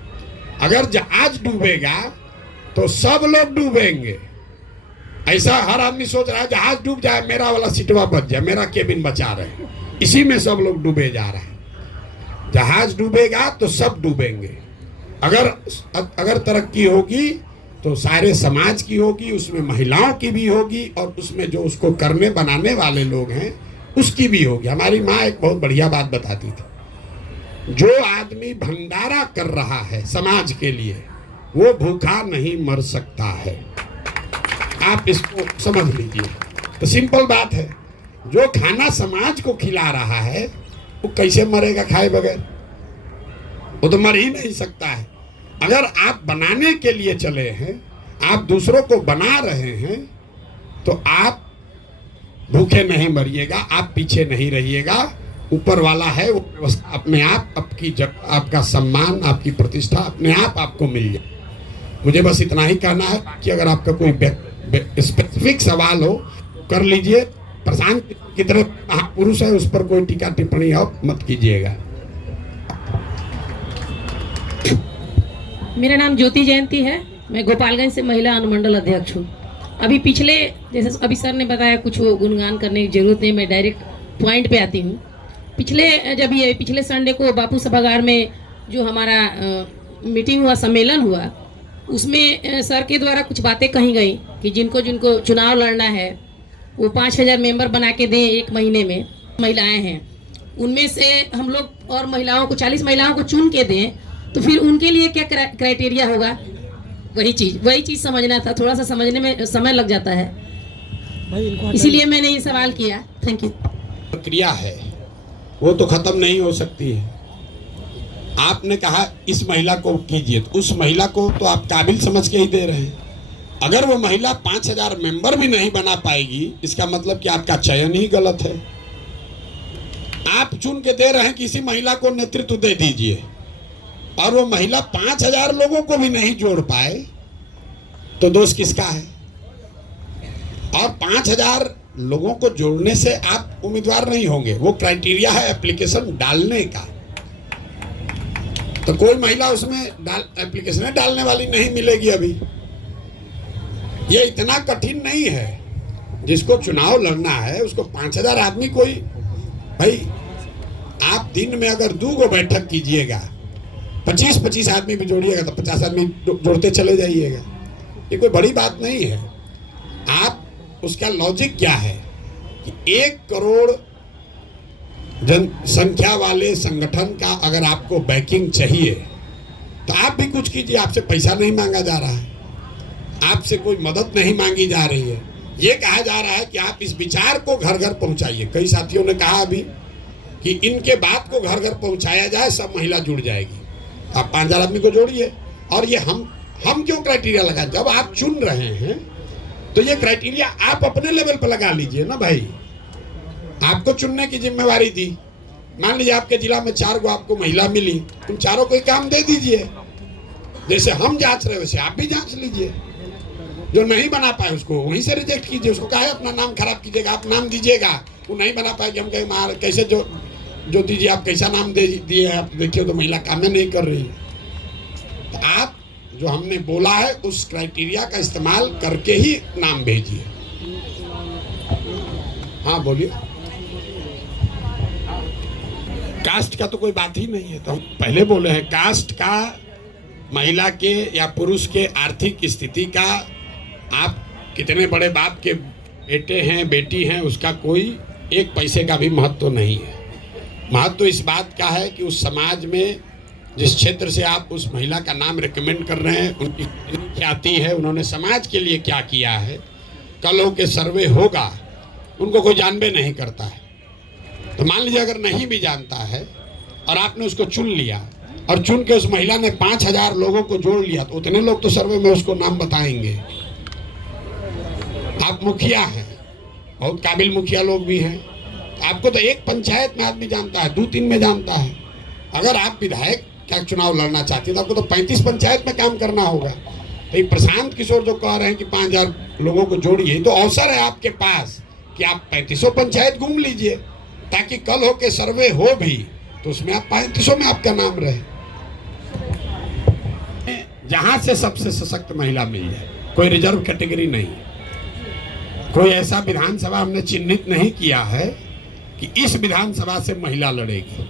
अगर जहाज डूबेगा तो सब लोग डूबेंगे। ऐसा हर आदमी सोच रहा है जहाज डूब जाए, मेरा वाला सीटवा बच जाए, मेरा केबिन बचा रहे, इसी में सब लोग डूबे जा रहे हैं। जहाज डूबेगा तो सब डूबेंगे। अगर तरक्की होगी तो सारे समाज की होगी, उसमें महिलाओं की भी होगी, और उसमें जो उसको करने बनाने वाले लोग हैं उसकी भी होगी। हमारी माँ एक बहुत बढ़िया बात बताती थी, जो आदमी भंडारा कर रहा है समाज के लिए, वो भूखा नहीं मर सकता है। आप इसको समझ लीजिए। तो सिंपल बात है, जो खाना समाज को खिला रहा है वो कैसे मरेगा खाए बगैर? वो तो मर ही नहीं सकता है। अगर आप बनाने के लिए चले हैं, आप दूसरों को बना रहे हैं, तो आप भूखे नहीं मरिएगा, आप पीछे नहीं रहिएगा। ऊपर वाला है वो व्यवस्था अपने आप, आपकी जगह, आपका सम्मान, आपकी प्रतिष्ठा अपने आप आपको मिल जाए। मुझे बस इतना ही कहना है कि अगर आपका कोई स्पेसिफिक सवाल हो कर लीजिए। प्रशांत की तरह महापुरुष है, उस पर कोई टीका टिप्पणी आप मत कीजिएगा। मेरा नाम ज्योति जयंती है, मैं गोपालगंज से महिला अनुमंडल अध्यक्ष हूँ। अभी पिछले, जैसे अभी सर ने बताया, कुछ गुणगान करने की जरूरत नहीं, मैं डायरेक्ट पॉइंट पे आती हूँ। पिछले संडे को बापू सभागार में जो हमारा मीटिंग हुआ, सम्मेलन हुआ, उसमें सर के द्वारा कुछ बातें कही गई कि जिनको जिनको चुनाव लड़ना है वो 5000 मेंबर बना के दें 1 महीने में। महिलाएं हैं, उनमें से हम लोग और महिलाओं को 40 महिलाओं को चुन के दें, तो फिर उनके लिए क्या क्राइटेरिया होगा? वही चीज़ समझना था। थोड़ा सा समझने में समय लग जाता है, इसीलिए मैंने ये सवाल किया। Thank you. प्रक्रिया है वो तो खत्म नहीं हो सकती है। आपने कहा इस महिला को कीजिए, तो उस महिला को तो आप काबिल समझ के ही दे रहे हैं। अगर वो महिला 5000 मेंबर भी नहीं बना पाएगी, इसका मतलब कि आपका चयन ही गलत है। आप चुन के दे रहे हैं किसी महिला को नेतृत्व दे दीजिए, और वो महिला 5000 लोगों को भी नहीं जोड़ पाए, तो दोष किसका है? और 5000 लोगों को जोड़ने से आप उम्मीदवार नहीं होंगे। वो क्राइटेरिया है एप्लीकेशन डालने का। तो कोई महिला उसमें एप्लीकेशन डालने वाली नहीं मिलेगी अभी। ये इतना कठिन नहीं है। जिसको चुनाव लड़ना है उसको 5000 आदमी, कोई भाई आप दिन में अगर 2 गो बैठक कीजिएगा, 25-25 आदमी भी जोड़िएगा, तो 50 आदमी जोड़ते चले जाइएगा। ये कोई बड़ी बात नहीं है। आप उसका लॉजिक क्या है कि 1 करोड़ जनसंख्या वाले संगठन का अगर आपको बैकिंग चाहिए, तो आप भी कुछ कीजिए। आपसे पैसा नहीं मांगा जा रहा है, आपसे कोई मदद नहीं मांगी जा रही है। ये कहा जा रहा है कि आप इस विचार को घर घर पहुंचाइए। कई साथियों ने कहा अभी कि इनके बात को घर घर पहुंचाया जाए, सब महिला जुड़ जाएगी। आप 5000 आदमी को जोड़िए। और ये हम क्यों क्राइटेरिया लगा? जब आप चुन रहे हैं तो ये क्राइटेरिया आप अपने लेवल पर लगा लीजिए ना भाई। आपको चुनने की जिम्मेवारी दी। मान लीजिए आपके जिला में 4 गो आपको महिला मिली, तुम चारों को काम दे दीजिए। जैसे हम जांच रहे वैसे आप भी जांच लीजिए। जो नहीं बना पाए उसको वहीं से रिजेक्ट कीजिए। उसको कहा है अपना नाम खराब कीजिएगा, आप नाम दीजिएगा। वो नहीं बना पाएगी, हम कहें मार कैसे जो दीजिए, आप कैसा नाम दे दिए हैं, आप देखिए तो महिला काम नहीं कर रही है। तो आप जो हमने बोला है उस क्राइटेरिया का इस्तेमाल करके ही नाम भेजिए। हाँ बोलिए। कास्ट का तो कोई बात ही नहीं है। तो हम पहले बोले हैं, कास्ट का, महिला के या पुरुष के आर्थिक स्थिति का, आप कितने बड़े बाप के बेटे हैं बेटी हैं, उसका कोई 1 पैसे का भी महत्व नहीं है। महत्व इस बात का है कि उस समाज में जिस क्षेत्र से आप उस महिला का नाम रिकमेंड कर रहे हैं, उनकी ख्याति है, उन्होंने समाज के लिए क्या किया है। कल हो के सर्वे होगा, उनको कोई जानबे नहीं करता है। तो मान लीजिए अगर नहीं भी जानता है और आपने उसको चुन लिया, और चुन के उस महिला ने 5000 लोगों को जोड़ लिया, तो उतने लोग तो सर्वे में उसको नाम बताएंगे। आप मुखिया हैं, बहुत काबिल मुखिया लोग भी हैं, आपको तो 1 पंचायत में आदमी जानता है, 2-3 में जानता है। अगर आप विधायक का चुनाव लड़ना चाहते हैं तो आपको तो 35 पंचायत में काम करना होगा। तो प्रशांत किशोर जो कह रहे हैं कि 5000 लोगों को जोड़िए, तो अवसर है आपके पास कि आप 3500 पंचायत घूम लीजिए, ताकि कल हो के सर्वे हो भी तो उसमें आप 3500 में आपका नाम रहे। जहां से सबसे सशक्त महिला मिल जाए, कोई रिजर्व कैटेगरी नहीं, कोई ऐसा विधानसभा हमने चिन्हित नहीं किया है कि इस विधानसभा से महिला लड़ेगी।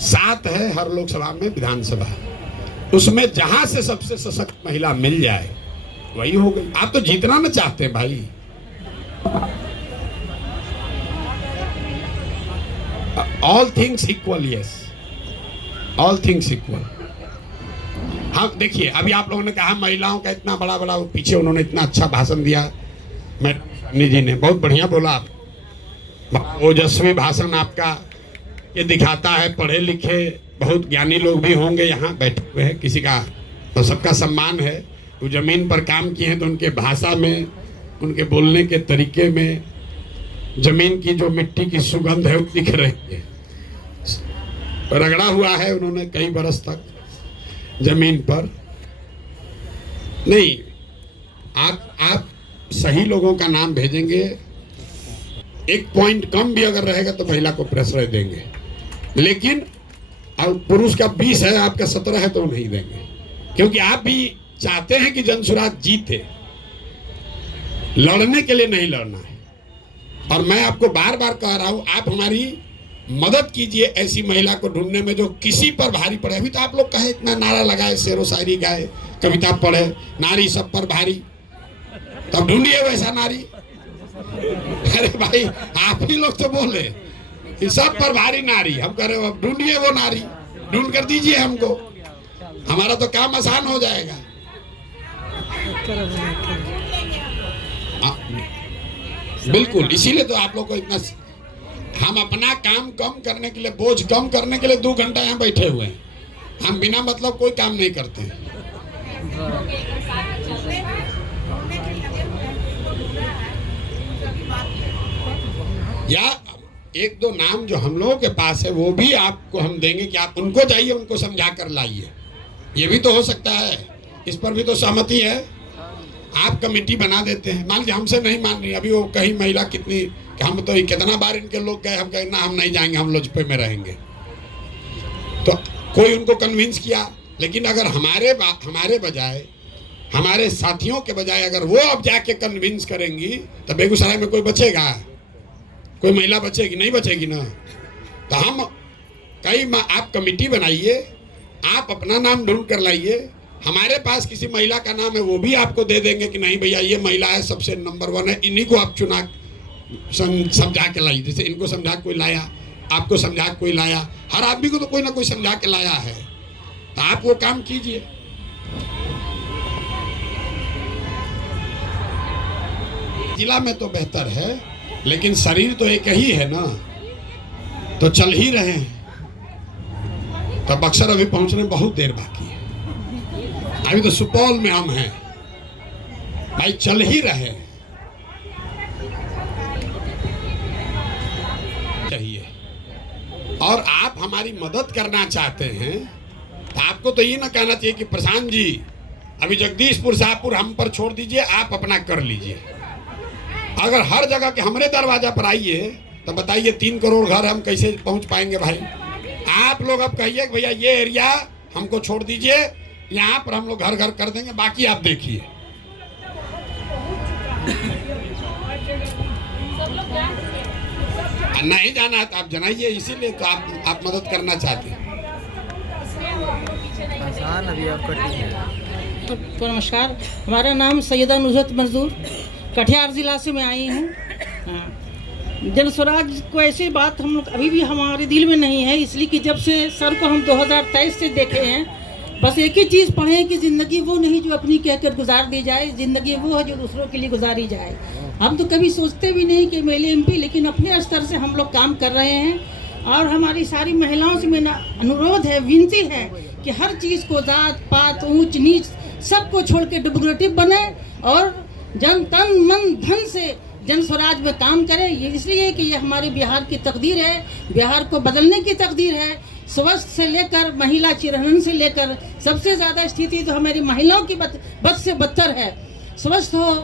7 है हर लोकसभा में विधानसभा, उसमें जहां से सबसे सशक्त महिला मिल जाए वही हो गई। आप तो जीतना ना चाहते हैं भाई। All things equal, yes. All things equal. हाँ देखिए, अभी आप लोगों ने कहा महिलाओं का इतना बड़ा बड़ा, पीछे उन्होंने इतना अच्छा भाषण दिया, मैडम जी ने बहुत बढ़िया बोला। आप ओजस्वी भाषण आपका ये दिखाता है पढ़े लिखे बहुत ज्ञानी लोग भी होंगे यहाँ बैठे हुए हैं, किसी का तो सबका सम्मान है। वो जमीन पर काम किए हैं तो उनके भाषा में, उनके बोलने के तरीके में जमीन की जो मिट्टी की सुगंध है वो दिख रही है। रगड़ा हुआ है उन्होंने कई बरस तक जमीन पर। नहीं, आप सही लोगों का नाम भेजेंगे, एक पॉइंट कम भी अगर रहेगा तो महिला को प्रश्रय देंगे, लेकिन अब पुरुष का 20 है आपका 17 है तो नहीं देंगे, क्योंकि आप भी चाहते हैं कि जनसुराज जीते, लड़ने के लिए नहीं लड़ना है। और मैं आपको बार बार कह रहा हूं, आप हमारी मदद कीजिए ऐसी महिला को ढूंढने में जो किसी पर भारी पड़े। अभी तो आप लोग कहे इतना नारा लगाए, शेरो शायरी गाए, कविता पढ़े, नारी सब पर भारी, तब ढूंढिए वैसा नारी। अरे भाई आप ही लोग तो बोले कि सब पर भारी नारी, हम कह रहे हो अब ढूंढिए वो नारी, ढूंढ कर दीजिए हमको, हमारा तो काम आसान हो जाएगा। बिल्कुल, इसीलिए तो आप लोग को इतना, हम अपना काम कम करने के लिए, बोझ कम करने के लिए 2 घंटा यहाँ बैठे हुए हैं। हम बिना मतलब कोई काम नहीं करते हैं। या 1-2 नाम जो हम लोगों के पास है वो भी आपको हम देंगे कि आप उनको जाइए, उनको समझा कर लाइए। ये भी तो हो सकता है, इस पर भी तो सहमति है। आप कमेटी बना देते हैं, मान लीजिए हमसे नहीं मान रही, अभी वो कहीं महिला कितनी, हम तो कितना बार इनके लोग गए, हम कहे ना हम नहीं जाएंगे, हम लोजपे में रहेंगे, तो कोई उनको कन्विंस किया। लेकिन अगर हमारे बजाय, हमारे साथियों के बजाय अगर वो अब जाके कन्विंस करेंगी तो बेगूसराय में कोई बचेगा? कोई महिला बचेगी? नहीं बचेगी ना। तो हम आप कमेटी बनाइए, आप अपना नाम ढूंढ कर लाइए, हमारे पास किसी महिला का नाम है वो भी आपको दे देंगे कि नहीं भैया ये महिला है, सबसे नंबर 1 है, इन्हीं को आप चुना समझा के लाइए। जैसे इनको समझा कोई लाया, आपको समझा कोई लाया, हर आदमी को तो कोई ना कोई समझा के लाया है, तो आप वो काम कीजिए। जिला में तो बेहतर है, लेकिन शरीर तो एक ही है ना, तो चल ही रहे हैं। तो बक्सर अभी पहुंचने में बहुत देर बाकी है, अभी तो सुपौल में हम हैं भाई, चल ही रहे चाहिए। और आप हमारी मदद करना चाहते हैं तो आपको तो ये ना कहना चाहिए कि प्रशांत जी अभी जगदीशपुर शाहपुर हम पर छोड़ दीजिए, आप अपना कर लीजिए। अगर हर जगह के हमारे दरवाजा पर आइए तो बताइए 3 करोड़ घर हम कैसे पहुंच पाएंगे भाई? आप लोग अब कहिए कि भैया ये एरिया हमको छोड़ दीजिए, यहाँ पर हम लोग घर घर कर देंगे, बाकी आप देखिए। नहीं जाना है तो आप जनाइए, इसीलिए तो आप मदद करना चाहते हैं। तो नमस्कार, हमारा नाम सैयदा नुसरत मंजूर, कटिहार ज़िला से मैं आई हूँ। जनस्वराज को ऐसी बात हम लोग अभी भी हमारे दिल में नहीं है, इसलिए कि जब से सर को हम 2023 से देखे हैं, बस एक ही चीज़ पढ़े कि ज़िंदगी वो नहीं जो अपनी कहकर गुजार दी जाए, ज़िंदगी वो है जो दूसरों के लिए गुजारी जाए। हम तो कभी सोचते भी नहीं कि मेरे MP, लेकिन अपने स्तर से हम लोग काम कर रहे हैं। और हमारी सारी महिलाओं से मेरा अनुरोध है, विनती है कि हर चीज़ को, जात पात ऊंच नीच सबको छोड़ के डेमोक्रेटिक बने और जन तन मन धन से जन स्वराज में काम करें। ये इसलिए कि ये हमारे बिहार की तकदीर है, बिहार को बदलने की तकदीर है। स्वास्थ्य से लेकर महिला चिरहरण से लेकर सबसे ज़्यादा स्थिति तो हमारी महिलाओं की बद से बदतर है। स्वास्थ्य हो,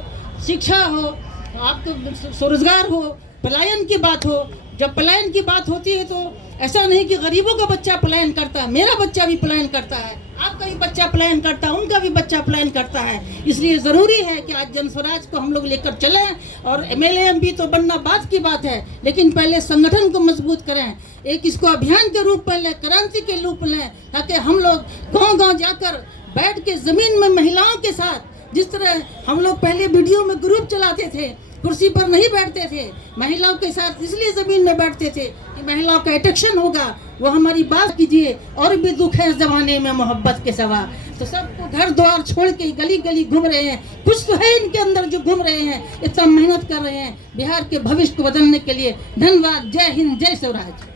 शिक्षा हो, आपको स्वरोजगार हो, पलायन की बात हो। जब पलायन की बात होती है तो ऐसा नहीं कि गरीबों का बच्चा पलायन करता है, मेरा बच्चा भी पलायन करता है, आपका भी बच्चा पलायन करता है, उनका भी बच्चा पलायन करता है। इसलिए ज़रूरी है कि आज जनस्वराज को हम लोग लेकर चलें। और MLA MP तो बनना बात की बात है, लेकिन पहले संगठन को मजबूत करें, एक इसको अभियान के रूप में लें, क्रांति के रूप में लें, ताकि हम लोग गाँव-गाँव जाकर बैठ के ज़मीन में महिलाओं के साथ, जिस तरह हम लोग पहले वीडियो में ग्रुप चलाते थे, कुर्सी पर नहीं बैठते थे, महिलाओं के साथ इसलिए ज़मीन में बैठते थे कि महिलाओं का अट्रैक्शन होगा, वो हमारी बात कीजिए। और भी दुख है इस ज़माने में मोहब्बत के सिवा। तो सबको घर द्वार छोड़ के गली गली घूम रहे हैं। कुछ तो है इनके अंदर जो घूम रहे हैं, इतना मेहनत कर रहे हैं बिहार के भविष्य को बदलने के लिए। धन्यवाद। जय हिंद, जय स्वराज।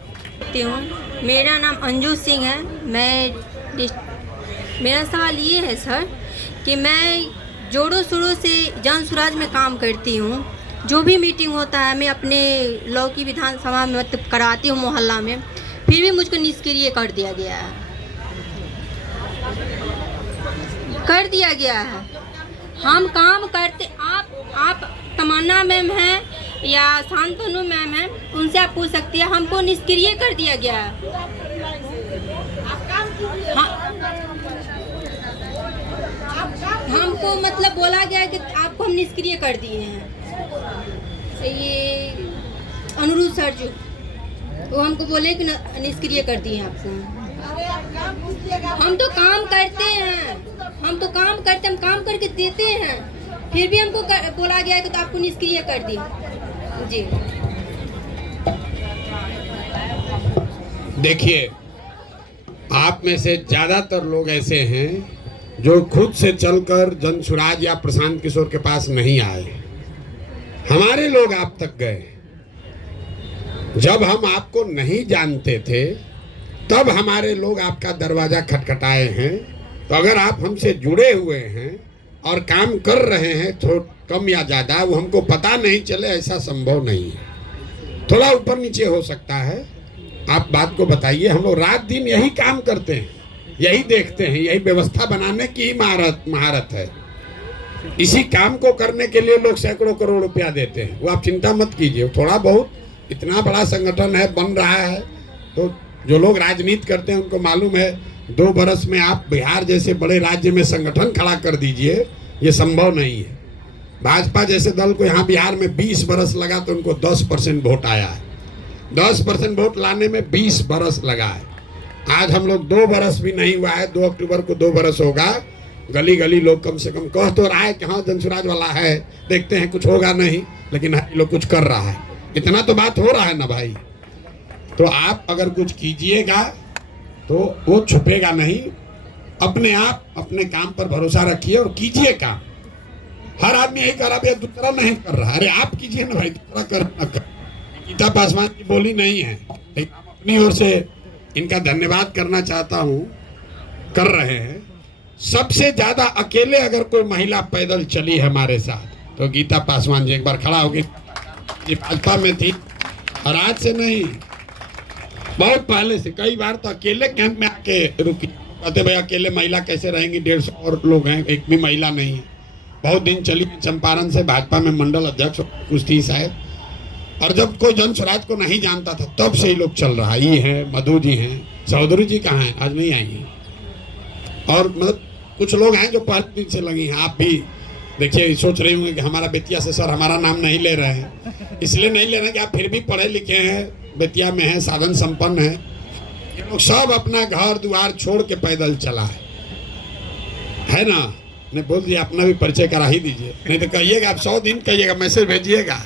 हूँ। मेरा नाम अंजू सिंह है। मेरा सवाल ये है सर कि मैं जोड़ों शोरों से जन स्वराज में काम करती हूँ। जो भी मीटिंग होता है मैं अपने लौकी विधानसभा में मतलब कराती हूँ मोहल्ला में, फिर भी मुझको निष्क्रिय कर दिया गया है। हम काम करते, आप तमन्ना मैम हैं या शांतनु मैम हैं, उनसे आप पूछ सकती है। हमको निष्क्रिय कर दिया गया है। हमको मतलब बोला गया कि आपको हम निष्क्रिय कर दिए हैं। ये अनुरुद्ध सर जो वो हमको बोले कि निष्क्रिय कर दिए आपको। हम तो काम करते हैं, हम काम करके देते हैं, फिर भी हमको बोला गया कि तो आपको निष्क्रिय कर दिए। जी देखिए, आप में से ज़्यादातर लोग ऐसे हैं जो खुद से चलकर जन स्वराज या प्रशांत किशोर के पास नहीं आए। हमारे लोग आप तक गए। जब हम आपको नहीं जानते थे तब हमारे लोग आपका दरवाज़ा खटखटाए हैं। तो अगर आप हमसे जुड़े हुए हैं और काम कर रहे हैं, थोड़ा कम या ज़्यादा, वो हमको पता नहीं चले, ऐसा संभव नहीं है। थोड़ा ऊपर नीचे हो सकता है, आप बात को बताइए। हम लोग रात दिन यही काम करते हैं, यही देखते हैं, यही व्यवस्था बनाने की ही महारत है। इसी काम को करने के लिए लोग सैकड़ों करोड़ रुपया देते हैं। वो आप चिंता मत कीजिए। थोड़ा बहुत, इतना बड़ा संगठन है, बन रहा है, तो जो लोग राजनीति करते हैं उनको मालूम है 2 बरस में आप बिहार जैसे बड़े राज्य में संगठन खड़ा कर दीजिए, ये संभव नहीं है। भाजपा जैसे दल को यहाँ बिहार में 20 बरस लगा तो उनको 10% वोट आया है। 10% वोट लाने में 20 बरस लगा है। आज हम लोग 2 बरस भी नहीं हुआ है, 2 अक्टूबर को 2 बरस होगा। गली गली लोग कम से कम कह तो रहा है कि हाँ जन स्वराज वाला है, देखते हैं कुछ होगा नहीं, लेकिन लोग कुछ कर रहा है। इतना तो बात हो रहा है ना भाई। तो आप अगर कुछ कीजिएगा तो वो छुपेगा नहीं। अपने आप अपने काम पर भरोसा रखिए और कीजिए काम। हर आदमी यही कर रहा है, दूसरा नहीं कर रहा। अरे आप कीजिए ना भाई, दूसरा कर ना कर। गीता पासवान की बोली नहीं है, लेकिन अपनी ओर से इनका धन्यवाद करना चाहता हूँ, कर रहे हैं। सबसे ज्यादा अकेले अगर कोई महिला पैदल चली है हमारे साथ तो गीता पासवान जी। एक बार खड़ा होगी, भाजपा में थी और आज से नहीं, बहुत पहले से। कई बार तो अकेले कैंप में आके रुकी, कहते भाई अकेले महिला कैसे रहेंगी, 150 और लोग हैं, एक भी महिला नहीं है। बहुत दिन चली चंपारण से, भाजपा में मंडल अध्यक्ष कुछ थी शायद। और जब कोई जन स्वराज को नहीं जानता था तब से ही लोग चल रहा है। ये है मधु जी हैं, चौधरी जी कहाँ हैं, आज नहीं आई हैं। और मतलब कुछ लोग हैं जो पहले दिन से लगी हैं। आप भी देखिए, सोच रहे होंगे कि हमारा बेतिया से सर हमारा नाम नहीं ले रहे हैं। इसलिए नहीं ले रहे हैं कि आप फिर भी पढ़े लिखे हैं, बेतिया में हैं, साधन संपन्न हैं। ये लोग सब अपना घर द्वार छोड़ के पैदल चला है ना। ने बोल दिया, अपना भी परिचय करा ही दीजिए, नहीं तो कहिएगा आप 100 दिन कहिएगा, मैसेज भेजिएगा,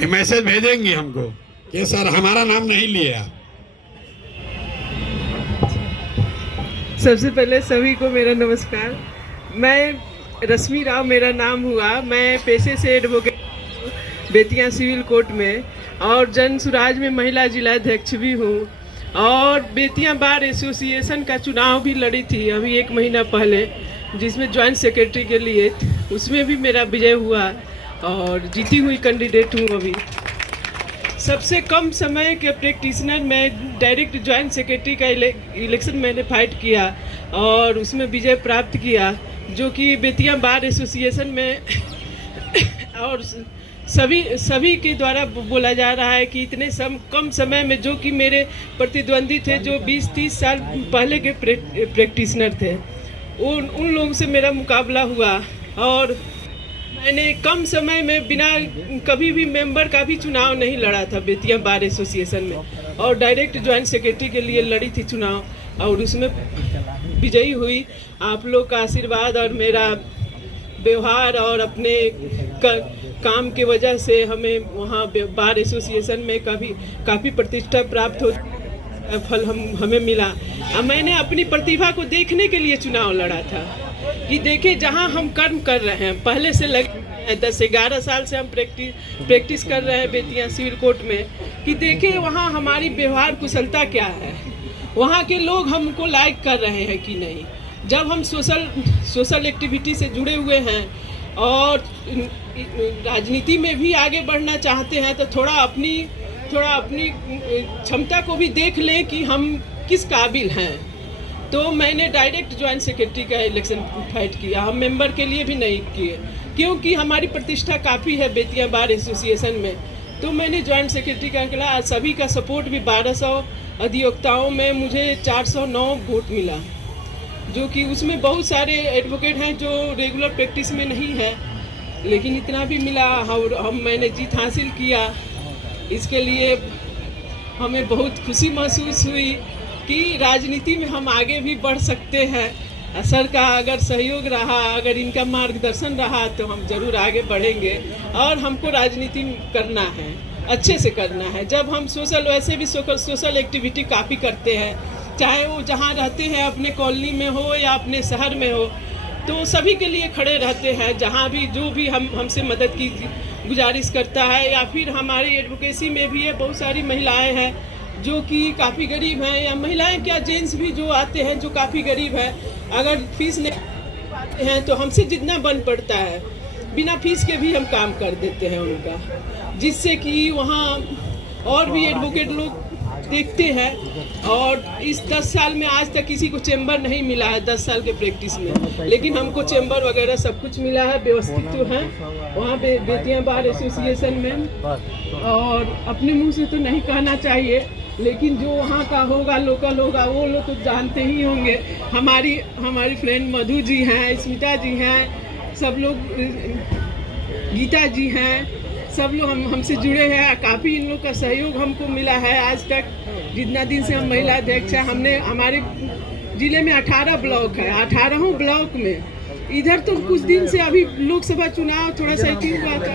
ये मैसेज भेजेंगे हमको कि सर हमारा नाम नहीं लिए आप। सबसे पहले सभी को मेरा नमस्कार। मैं रश्मि राव मेरा नाम हुआ। मैं पेशे से एडवोकेट बेतिया सिविल कोर्ट में और जन स्वराज में महिला जिलाध्यक्ष भी हूँ। और बेतिया बार एसोसिएशन का चुनाव भी लड़ी थी अभी 1 महीना पहले, जिसमें ज्वाइंट सेक्रेटरी के लिए, उसमें भी मेरा विजय हुआ और जीती हुई कैंडिडेट हूँ अभी। सबसे कम समय के प्रैक्टिशनर में डायरेक्ट ज्वाइंट सेक्रेटरी का इलेक्शन मैंने फाइट किया और उसमें विजय प्राप्त किया, जो कि बेतिया बार एसोसिएशन में और सभी के द्वारा बोला जा रहा है कि इतने कम समय में, जो कि मेरे प्रतिद्वंदी थे जो 20-30 साल पहले के प्रैक्टिशनर थे, उन लोगों से मेरा मुकाबला हुआ। और मैंने कम समय में बिना कभी भी मेंबर का भी चुनाव नहीं लड़ा था बेतिया बार एसोसिएशन में, और डायरेक्ट ज्वाइंट सेक्रेटरी के लिए लड़ी थी चुनाव और उसमें विजयी हुई। आप लोग का आशीर्वाद और मेरा व्यवहार और अपने काम के वजह से हमें वहाँ बार एसोसिएशन में काफ़ी प्रतिष्ठा प्राप्त हो फल हमें मिला। अब मैंने अपनी प्रतिभा को देखने के लिए चुनाव लड़ा था कि देखे जहाँ हम कर्म कर रहे हैं, पहले से लगे 10-11 साल से हम प्रैक्टिस कर रहे हैं बेतिया सिविल कोर्ट में, कि देखे वहाँ हमारी व्यवहार कुशलता क्या है, वहाँ के लोग हमको लाइक कर रहे हैं कि नहीं। जब हम सोशल एक्टिविटी से जुड़े हुए हैं और राजनीति में भी आगे बढ़ना चाहते हैं तो थोड़ा अपनी क्षमता को भी देख लें कि हम किस काबिल हैं। तो मैंने डायरेक्ट ज्वाइंट सेक्रेटरी का इलेक्शन फाइट किया, हम मेंबर के लिए भी नहीं किए, क्योंकि हमारी प्रतिष्ठा काफ़ी है बेतिया बार एसोसिएशन में। तो मैंने ज्वाइंट सेक्रेटरी का निकला, सभी का सपोर्ट भी 1200 अधिवक्ताओं में मुझे 409 वोट मिला, जो कि उसमें बहुत सारे एडवोकेट हैं जो रेगुलर प्रैक्टिस में नहीं है, लेकिन इतना भी मिला और मैंने जीत हासिल किया। इसके लिए हमें बहुत खुशी महसूस हुई कि राजनीति में हम आगे भी बढ़ सकते हैं। सर का अगर सहयोग रहा, अगर इनका मार्गदर्शन रहा तो हम ज़रूर आगे बढ़ेंगे। और हमको राजनीति करना है, अच्छे से करना है। जब हम वैसे भी सोशल एक्टिविटी काफ़ी करते हैं, चाहे वो जहाँ रहते हैं अपने कॉलोनी में हो या अपने शहर में हो, तो सभी के लिए खड़े रहते हैं। जहाँ भी जो भी हमसे मदद की गुजारिश करता है, या फिर हमारी एडवोकेसी में भी है, बहुत सारी महिलाएं हैं जो कि काफ़ी गरीब हैं, या महिलाएं क्या जेंट्स भी जो आते हैं जो काफ़ी गरीब हैं, अगर फीस नहीं पाते हैं तो हमसे जितना बन पड़ता है बिना फीस के भी हम काम कर देते हैं उनका, जिससे कि वहाँ और भी एडवोकेट लोग देखते हैं। और इस 10 साल में आज तक किसी को चैम्बर नहीं मिला है 10 साल के प्रैक्टिस में, लेकिन हमको चैम्बर वगैरह सब कुछ मिला है, व्यवस्थित तो है वहाँ पे बेतिया बार एसोसिएशन में। और अपने मुंह से तो नहीं कहना चाहिए, लेकिन जो वहाँ का होगा, लोकल होगा, वो लोग तो जानते ही होंगे। हमारी फ्रेंड मधु जी हैं, स्मिता जी हैं, सब लोग, गीता जी हैं, सब लोग हमसे जुड़े हैं। काफ़ी इन लोग का सहयोग हमको मिला है आज तक। जितना दिन से हम महिला अध्यक्ष हैं, हमारे ज़िले में 18 ब्लॉक है, 18 ब्लॉक में इधर तो कुछ दिन से अभी लोकसभा चुनाव थोड़ा सा हुआ था।